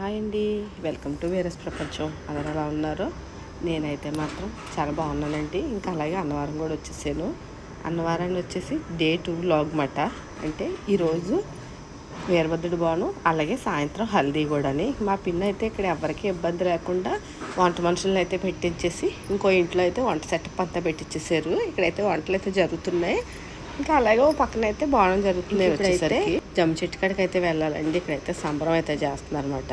Hi అండి, welcome to వేరస్ ప్రపంచం. అందరూ ఎలా ఉన్నారు? నేనైతే మాత్రం చాలా బాగున్నానండి. ఇంకా అలాగే అన్నవరం కూడా వచ్చేసాను. అన్నవరాన్ని వచ్చేసి డే 2 వ్లాగ్ మాట. అంటే ఈరోజు వీరభద్రుడు బాను, అలాగే సాయంత్రం హల్దీ కూడాని. మా పిన్న అయితే ఇక్కడ ఎవరికి ఇబ్బంది లేకుండా వంట మనుషులను అయితే పెట్టించేసి ఇంకో ఇంట్లో అయితే వంట సెటప్ అంతా పెట్టించేసారు. ఇక్కడైతే వంటలు అయితే జరుగుతున్నాయి. ఇంకా అలాగే ఓ పక్కన అయితే బాణం జరుగుతుంది. ఇక్కడైతే జమ్మి చెట్టు కాడికి అయితే వెళ్ళాలండి. ఇక్కడైతే సంబరం అయితే చేస్తున్నారు అనమాట.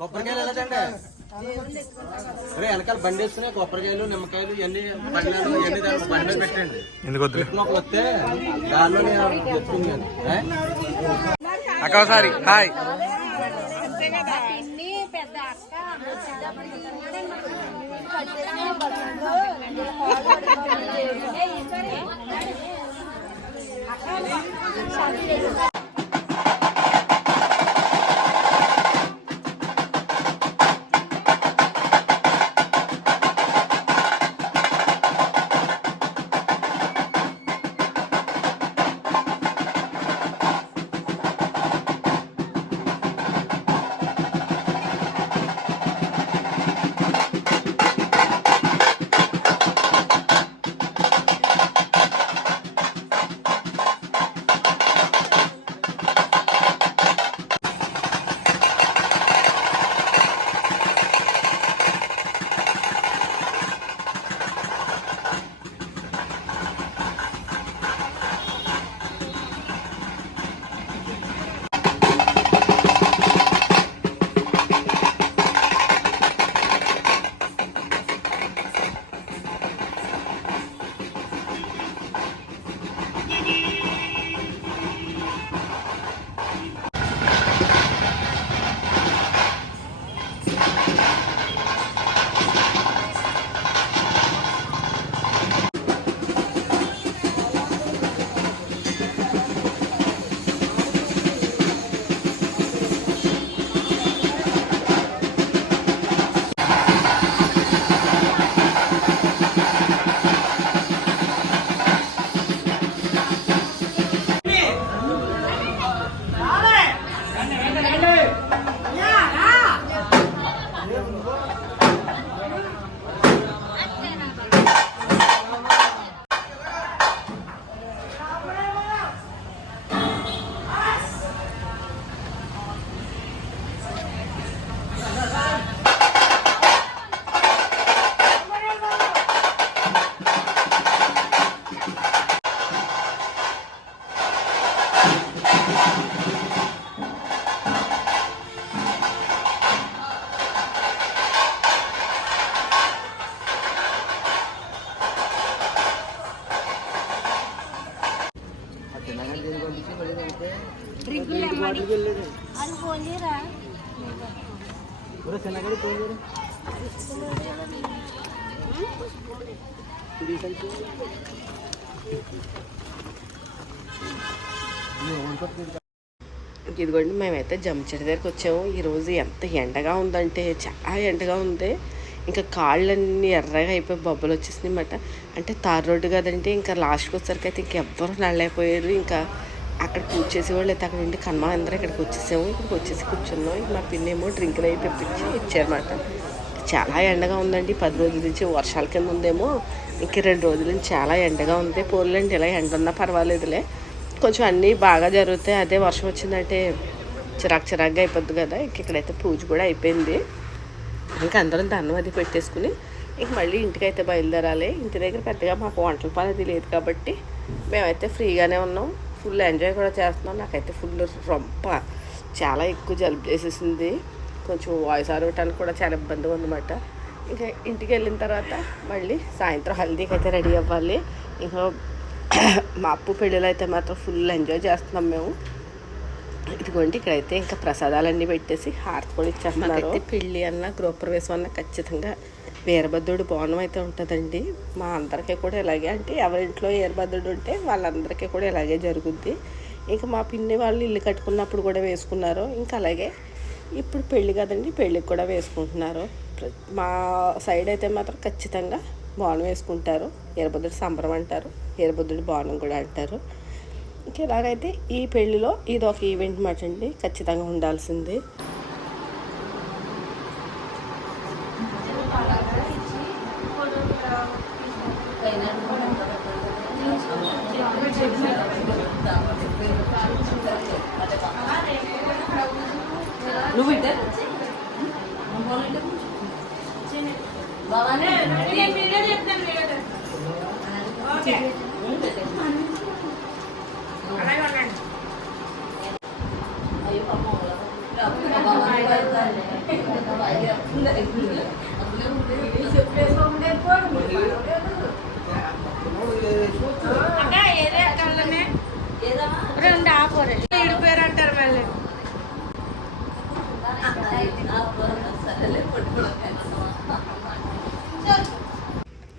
కొబ్బరికాయలు వెళ్ళదండి వెనకాల బండి వేసుకునే కొబ్బరికాయలు నిమ్మకాయలు ఇవన్నీ పళ్ళాలు ఇవన్నీ బండి పెట్టండి. ఎందుకు వస్తే దానిలో చెప్తుంది అక్కసారి హాయ్ ఇదిగోండి మేమైతే జమ్మి చెట్టు దగ్గరికి వచ్చాము. ఈరోజు ఎంత ఎండగా ఉందంటే చాలా ఎండగా ఉంది. ఇంకా కాళ్ళన్నీ ఎర్రగా అయిపోయి బొబ్బలు వచ్చేసినాయి అన్నమాట. అంటే తార్ రోడ్డు కదండి, ఇంకా లాస్ట్కి వచ్చేసరికి అయితే ఇంకెవ్వరు నడలేకపోయారు. ఇంకా అక్కడ పూజ చేసేవాళ్ళు అయితే అక్కడ ఉండి కన్మా అందరూ ఇక్కడికి వచ్చేసాము. ఇక్కడికి వచ్చేసి కూర్చున్నాం. ఇంక మా పిన్ని ఏమో డ్రింకులు అయితే తెప్పించి ఇచ్చారన్నమాట. చాలా ఎండగా ఉందండి. 10 రోజుల నుంచి వర్షాల కింద ఉందేమో, ఇంక 2 రోజుల నుంచి చాలా ఎండగా ఉంది. పోలేండి, ఇలా ఎండ ఉన్నా పర్వాలేదులే, కొంచెం అన్నీ బాగా జరుగుతాయి. అదే వర్షం వచ్చిందంటే చిరాకుగా అయిపోద్ది కదా. ఇంక ఇక్కడైతే పూజ కూడా అయిపోయింది. ఇంకా అందరం దండం అది పెట్టేసుకుని ఇంక మళ్ళీ ఇంటికైతే బయలుదేరాలి. ఇంటి దగ్గర పెద్దగా మాకు వంటల పని అది లేదు కాబట్టి మేమైతే ఫ్రీగానే ఉన్నాం. ఫుల్ ఎంజాయ్ కూడా చేస్తున్నాం. నాకైతే ఫుల్ రొంప చాలా ఎక్కువ జలుబు చేసేసింది. కొంచెం వాయిస్ ఆడటానికి కూడా చాలా ఇబ్బందిగా ఉందన్నమాట. ఇంకా ఇంటికి వెళ్ళిన తర్వాత మళ్ళీ సాయంత్రం హల్దీకి అయితే రెడీ అవ్వాలి. ఇంకా మా అప్పు పెళ్ళిలో అయితే మాత్రం ఫుల్ ఎంజాయ్ చేస్తున్నాం మేము. ఇదిగోండి ఇక్కడైతే ఇంకా ప్రసాదాలన్నీ పెట్టేసి హారతి కూడా ఇచ్చేస్తున్నారు. పెళ్ళి అన్న గృహప్రవేశం అన్న ఖచ్చితంగా వీరభద్రుడు బోనం అయితే ఉంటుందండి. మా అందరికీ కూడా ఇలాగే, అంటే ఎవరింట్లో వీరభద్రుడు ఉంటే వాళ్ళందరికీ కూడా ఇలాగే జరుగుద్ది. ఇంకా మా పిన్ని వాళ్ళు ఇల్లు కట్టుకున్నప్పుడు కూడా వేసుకున్నారు. ఇంకా అలాగే ఇప్పుడు పెళ్ళి కదండి, పెళ్ళికి కూడా వేసుకుంటున్నారు. మా సైడ్ అయితే మాత్రం ఖచ్చితంగా బోనం వేసుకుంటారు. వీరభద్రుడు సంబరం అంటారు, వీరభద్రుడు బోనం కూడా అంటారు. ఇంకా ఇలాగైతే ఈ పెళ్ళిలో ఇది ఒక ఈవెంట్ మాట అండి, ఖచ్చితంగా ఉండాల్సింది. నువ్వు రెండు ఆపోరే పేరు అంటారు మళ్ళీ.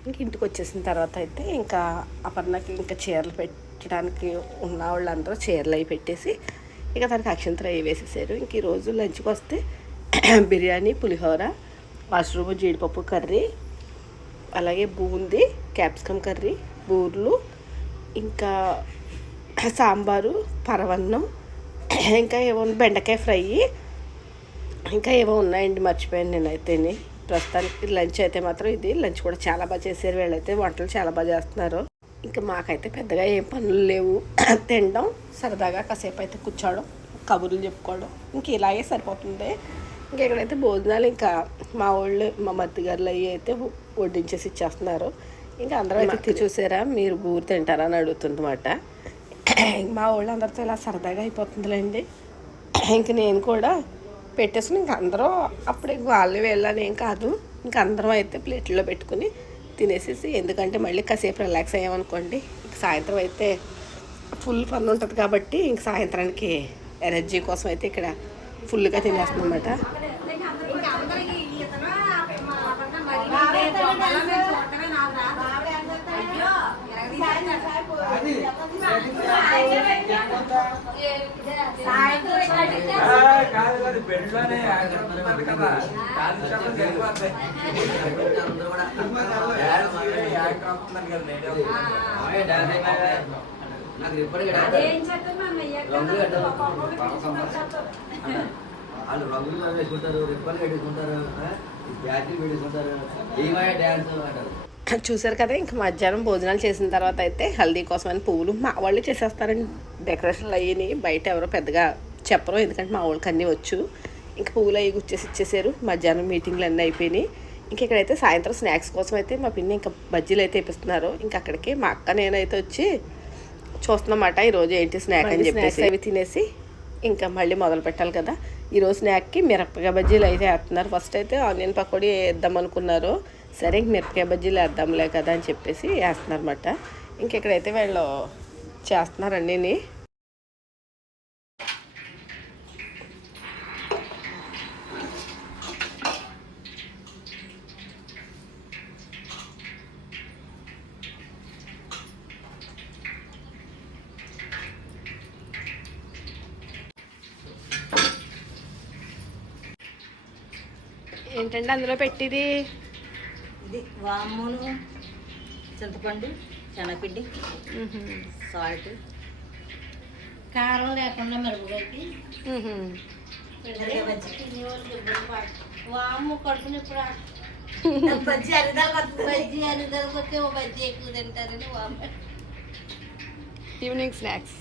ఇంక ఇంటికి వచ్చేసిన తర్వాత అయితే ఇంకా అపర్ణకి ఇంకా చీరలు పెట్టడానికి ఉన్న వాళ్ళందరూ చీరలు అవి పెట్టేసి ఇక తనకి అక్షంతలు అవి వేసేసారు. ఇంక ఈరోజు లంచ్కి వస్తే బిర్యానీ, పులిహోర, మష్రూమ్ జీడిపప్పు కర్రీ, అలాగే బూందీ, క్యాప్సికమ్ కర్రీ, బూర్లు, ఇంకా సాంబారు, పరవన్నం, ఇంకా ఏవో బెండకాయ ఫ్రై, ఇంకా ఏవో ఉన్నాయండి, మర్చిపోయాను నేనైతేనే. ప్రస్తుతానికి లంచ్ అయితే మాత్రం ఇది. లంచ్ కూడా చాలా బాగా చేశారు వీళ్ళైతే, వంటలు చాలా బాగా చేస్తున్నారు. ఇంకా మాకైతే పెద్దగా ఏం పనులు లేవు, తినడం, సరదాగా కాసేపు అయితే కూర్చోవడం, కబుర్లు చెప్పుకోవడం, ఇంక ఇలాగే సరిపోతుంది. ఇంకా ఇక్కడైతే భోజనాలు ఇంకా మా వాళ్ళు, మా మత్తి గారులు అవి అయితే వడ్డించేసి ఇచ్చేస్తున్నారు. ఇంకా అందరూ అయితే చూసారా మీరు బూరు తింటారా అని అడుగుతుందన్నమాట. మా వాళ్ళు అందరితో ఇలా సరదాగా అయిపోతుందిలేండి. ఇంక నేను కూడా పెట్టేసుకుని ఇంక అందరూ అప్పుడే వాళ్ళు వెళ్ళని ఏం కాదు, ఇంక అందరం అయితే ప్లేట్లో పెట్టుకుని తినేసేసి, ఎందుకంటే మళ్ళీ కాసేపు రిలాక్స్ అయ్యామనుకోండి ఇంక సాయంత్రం అయితే ఫుల్ ఫన్ ఉంటుంది కాబట్టి ఇంక సాయంత్రానికి ఎనర్జీ కోసం అయితే ఇక్కడ ఫుల్గా తినేస్తాం అన్నమాట. వాళ్ళు రంగులు వేసుకుంటారు, రిబ్బన్లు పెట్టుకుంటారు, బ్యాటరీ పెట్టుకుంటారు, ఏమయ్యా డ్యాన్స్ అంటారు. చూసారు కదా. ఇంకా మధ్యాహ్నం భోజనాలు చేసిన తర్వాత అయితే హల్దీ కోసమని పువ్వులు మా వాళ్ళు చేసేస్తారండి. డెకరేషన్లు అయ్యి బయట ఎవరో పెద్దగా చెప్పరు, ఎందుకంటే మా వాళ్ళకి అన్నీ వచ్చు. ఇంకా పువ్వులు అవి గుచ్చేసి ఇచ్చేసారు. మధ్యాహ్నం మీటింగ్లు అన్నీ అయిపోయినాయి. ఇంక ఇక్కడైతే సాయంత్రం స్నాక్స్ కోసం అయితే మా పిన్ని ఇంకా బజ్జీలు అయితే ఇప్పిస్తున్నారు. ఇంకా అక్కడికి మా అక్క నేనైతే వచ్చి చూస్తున్నమాట ఈరోజు ఏంటి స్నాక్ అని చెప్పేసి అవి తినేసి ఇంకా మళ్ళీ మొదలు పెట్టాలి కదా. ఈరోజు స్నాక్కి మిరపకాయ బజ్జీలు అయితే వేస్తున్నారు. ఫస్ట్ అయితే ఆనియన్ పకోడీ వేద్దాం అనుకున్నారు, సరే ఇంక మిరపకాయ బజ్జీలు వేద్దాంలే కదా అని చెప్పేసి వేస్తున్నారు అన్నమాట. ఇంకెక్కడైతే వీళ్ళు చేస్తున్నారండి. ఏంటంటే అందులో పెట్టిది ఇది వామును, చింతపండు, శనగపిండి, సాల్ట్, కారం లేకుండా మిరపకాయకి వాము కడుపునప్పుడు బజ్జీ అరిదాలకు వస్తే ఓ బజ్జీ ఎక్కువ తింటారని వాము ఈవినింగ్ స్నాక్స్.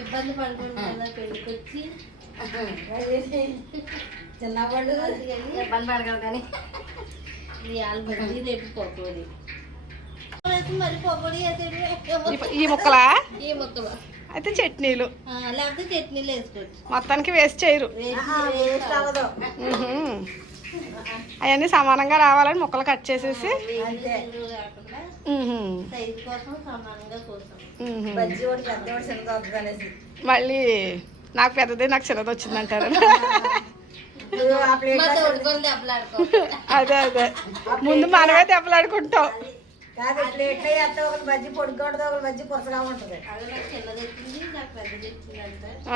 ఇబ్బంది పడుకుంటుందా పెళ్ళికి వచ్చి చిన్నవాళ్ళు ఇబ్బంది పడగలరు కానీ ఇవాళ బజ్జీ రేపు పకోడీ మరి పకోడీ ఈ ముక్కలా ఈ ముక్కలు అయితే చట్నీలు లేకపోతే చట్నీలు వేసుకోవచ్చు. మొత్తానికి వేస్ట్ చేయరు. వేస్ట్ అవ్వదు. అవన్నీ సమానంగా రావాలని ముక్కలు కట్ చేసేసి సైజు కోసం సమానంగా కోసం మళ్ళీ నాకు పెద్దది నాకు చిన్నది వచ్చిందంటారు. అదే అదే ముందు మనమే దెబ్బలాడుకుంటాం.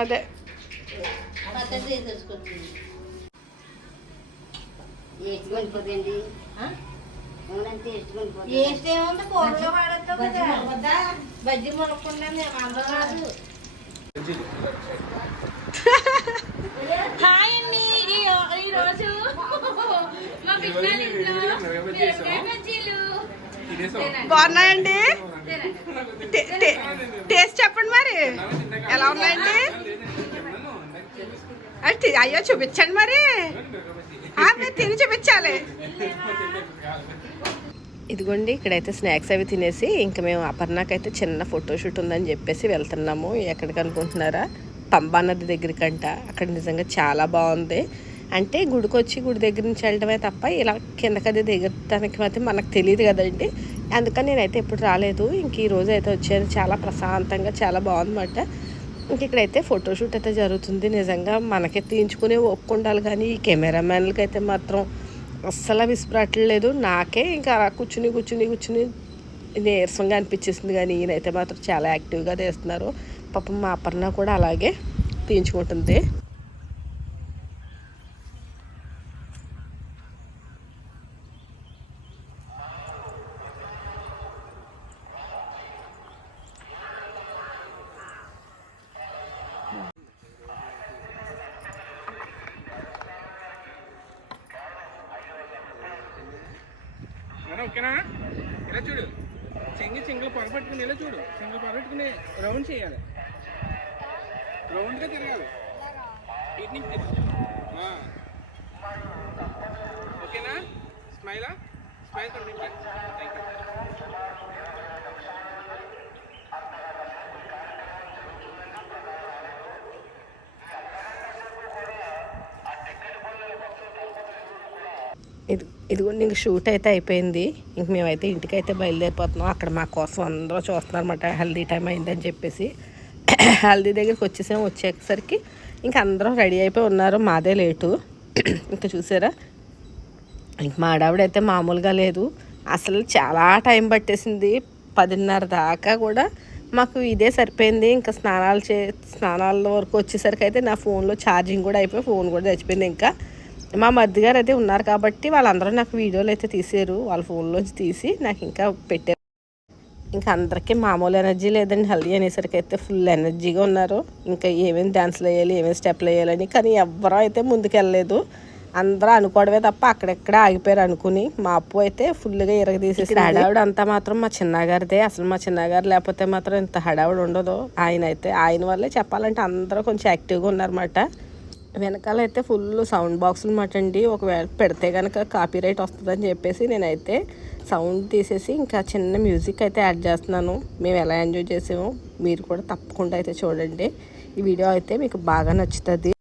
అదే బజ్జీ మునక్కుండా హాయ్ అండి. ఈరోజు మా బాగున్నాయండి. టేస్ట్ చెప్పండి మరి ఎలా ఉన్నాయండి? అయ్యో చూపించండి మరి, మీరు తిని చూపించాలి. ఇదిగోండి ఇక్కడైతే స్నాక్స్ అవి తినేసి ఇంకా మేము అపర్ణకైతే చిన్న ఫోటోషూట్ ఉందని చెప్పేసి వెళ్తున్నాము. ఎక్కడికి అనుకుంటున్నారా? పంబా నది దగ్గరికంట. అక్కడ నిజంగా చాలా బాగుంది. అంటే గుడికి వచ్చి గుడి దగ్గర నుంచి వెళ్ళడమే తప్ప ఇలా కిందకది దిగటానికి మాత్రం మనకు తెలియదు కదండి. అందుకని నేనైతే ఎప్పుడు రాలేదు. ఇంక ఈ రోజు అయితే వచ్చాను. చాలా ప్రశాంతంగా చాలా బాగుందన్నమాట. ఇంక ఇక్కడైతే ఫోటోషూట్ అయితే జరుగుతుంది. నిజంగా మనకి తీయించుకునే ఒప్పుకుండాలి కానీ ఈ కెమెరామ్యాన్లకి అయితే మాత్రం అస్సలు విసిపడట్లేదు. నాకే ఇంకా అలా కూర్చుని నీరసంగా అనిపించేసింది. కానీ ఈయనైతే మాత్రం చాలా యాక్టివ్గా తీస్తున్నారు. పాపం మా అపర్ణ కూడా అలాగే తీయించుకుంటుంది. ఓకేనా? ఇలా చూడు, సింగిల్ పొర పట్టుకుని ఇలా చూడు, సింగిల్ పొర పట్టుకుని రౌండ్ చేయాలి, రౌండ్గా తిరగాలి. వీటిని ఓకేనా? Smile complete. Thank you. ఇదిగోండి ఇంక షూట్ అయితే అయిపోయింది. ఇంక మేమైతే ఇంటికైతే బయలుదేరిపోతున్నాం. అక్కడ మా కోసం అందరూ చూస్తున్నారన్నమాట. హల్దీ టైం అయిందని చెప్పేసి హల్దీ దగ్గరికి వచ్చేసరికి ఇంక అందరూ రెడీ అయిపోయి ఉన్నారు. మాదే లేటు. ఇంకా చూసారా, ఇంక మా ఆవిడైతే మామూలుగా లేదు. అసలు చాలా టైం పట్టేసింది. 10:30 దాకా కూడా మాకు ఇదే సరిపోయింది. ఇంకా స్నానాల వరకు వచ్చేసరికి అయితే నా ఫోన్లో ఛార్జింగ్ కూడా అయిపోయి ఫోన్ కూడా చచ్చిపోయింది. ఇంకా మా మధ్య గారు అయితే ఉన్నారు కాబట్టి వాళ్ళందరూ నాకు వీడియోలు అయితే తీసారు. వాళ్ళ ఫోన్లోంచి తీసి నాకు ఇంకా పెట్టారు. ఇంకా అందరికీ మామూలు ఎనర్జీ లేదండి. హల్దీ అనేసరికి అయితే ఫుల్ ఎనర్జీగా ఉన్నారు. ఇంకా ఏమేమి డాన్స్లు వేయాలి, ఏమేమి స్టెప్లు వేయాలని. కానీ ఎవ్వరూ అయితే ముందుకెళ్ళలేదు. అందరూ అనుకోవడమే తప్ప అక్కడెక్కడ ఆగిపోయారు అనుకుని. మా అప్పు అయితే ఫుల్గా ఇరగదీసేసి హడావిడ అంతా మాత్రం మా చిన్నగారిదే. అసలు మా చిన్నగారు లేకపోతే మాత్రం ఇంత హడావిడ ఉండదు. ఆయన వల్లే చెప్పాలంటే అందరూ కొంచెం యాక్టివ్గా ఉన్నారన్నమాట. వెనకాల అయితే ఫుల్ సౌండ్ బాక్సులు మాట అండి. ఒకవేళ పెడితే కనుక కాపీ రైట్ వస్తుందని చెప్పేసి నేనైతే సౌండ్ తీసేసి ఇంకా చిన్న మ్యూజిక్ అయితే యాడ్ చేస్తున్నాను. మేము ఎలా ఎంజాయ్ చేసామో మీరు కూడా తప్పకుండా అయితే చూడండి. ఈ వీడియో అయితే మీకు బాగా నచ్చుతుంది.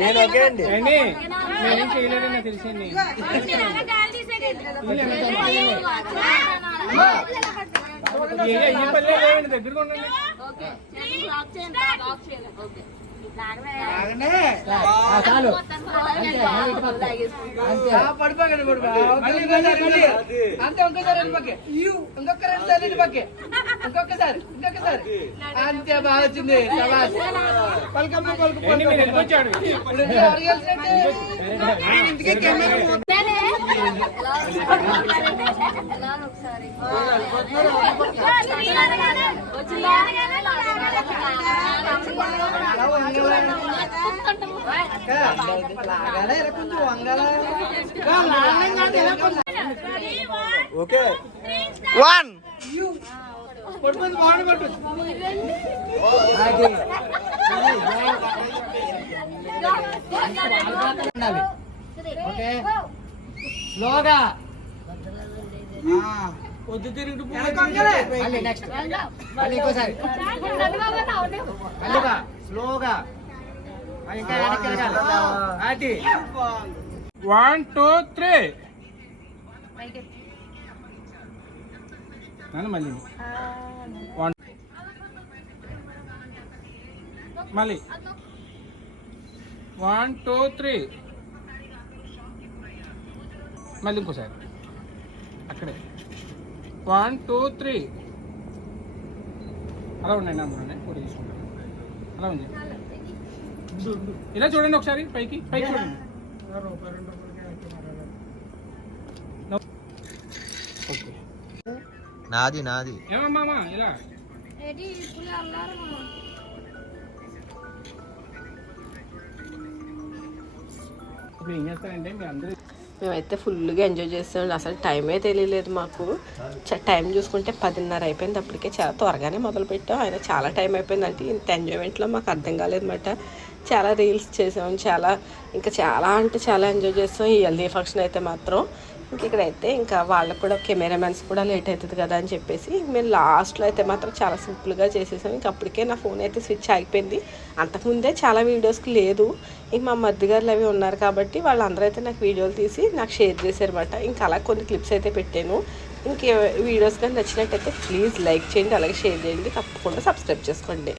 నేను ఓకే అండి. నేనేం చేయలేదని తెలిసింది. దగ్గరగా ఉండండి. అంతే ఇంకోసారి ఇంకొక 2 సార్లు ఇటు పక్కే ఇంకొకసారి అంతే బాగా వచ్చింది. మీరు వెళ్ళిపోయాడు. ఇందుకే కెమెరా కొంచెం వంగల ఓకే పట్టుకుంది బాగుంది పట్టు ఓకే స్లోగా పొద్దు తిరుగుతూ మళ్ళీ నెక్స్ట్ మళ్ళీ ఇంకోసారి మళ్ళీగా స్లోగా ఇంకా వెనక్కి వెళ్ళాలి. అది 1 2 3 మళ్ళీ మళ్ళీ 1 2 3 మళ్ళీ ఇంకోసారి అక్కడే 1 2 3 అలా ఉండండి అందులోనే ఫోటో తీసుకుంటాను. అలా ఉంది. ఇలా చూడండి ఒకసారి పైకి చూడండి. ఓకే నాది ఏమమ్మా ఇలా ఇప్పుడు ఏం చేస్తారంటే మీ అందరూ మేమైతే ఫుల్గా ఎంజాయ్ చేస్తామండి. అసలు టైమే తెలియలేదు మాకు. టైం చూసుకుంటే 10:30 అయిపోయింది. అప్పటికే చాలా త్వరగానే మొదలుపెట్టాం. ఆయన చాలా టైం అయిపోయింది అంటే ఇంత ఎంజాయ్మెంట్లో మాకు అర్థం కాలేదన్నమాట. చాలా రీల్స్ చేసాం, చాలా అంటే చాలా ఎంజాయ్ చేస్తాం. ఈ హల్దీ ఫంక్షన్ అయితే మాత్రం ఇక్కడైతే ఇంకా వాళ్ళకు కూడా కెమెరామెన్స్ కూడా లేట్ అవుతుంది కదా అని చెప్పేసి మేము లాస్ట్లో అయితే మాత్రం చాలా సింపుల్గా చేసేసాం. ఇంక అప్పటికే నా ఫోన్ అయితే స్విచ్ ఆగిపోయింది. అంతకుముందే చాలా వీడియోస్కి లేదు. ఇంక మా మధ్యగారులు అవి ఉన్నారు కాబట్టి వాళ్ళందరూ అయితే నాకు వీడియోలు తీసి నాకు షేర్ చేశారన్నమాట. ఇంకా అలా కొన్ని క్లిప్స్ అయితే పెట్టాను. ఇంక వీడియోస్ కానీ నచ్చినట్టయితే ప్లీజ్ లైక్ చేయండి, అలాగే షేర్ చేయండి, తప్పకుండా సబ్స్క్రైబ్ చేసుకోండి.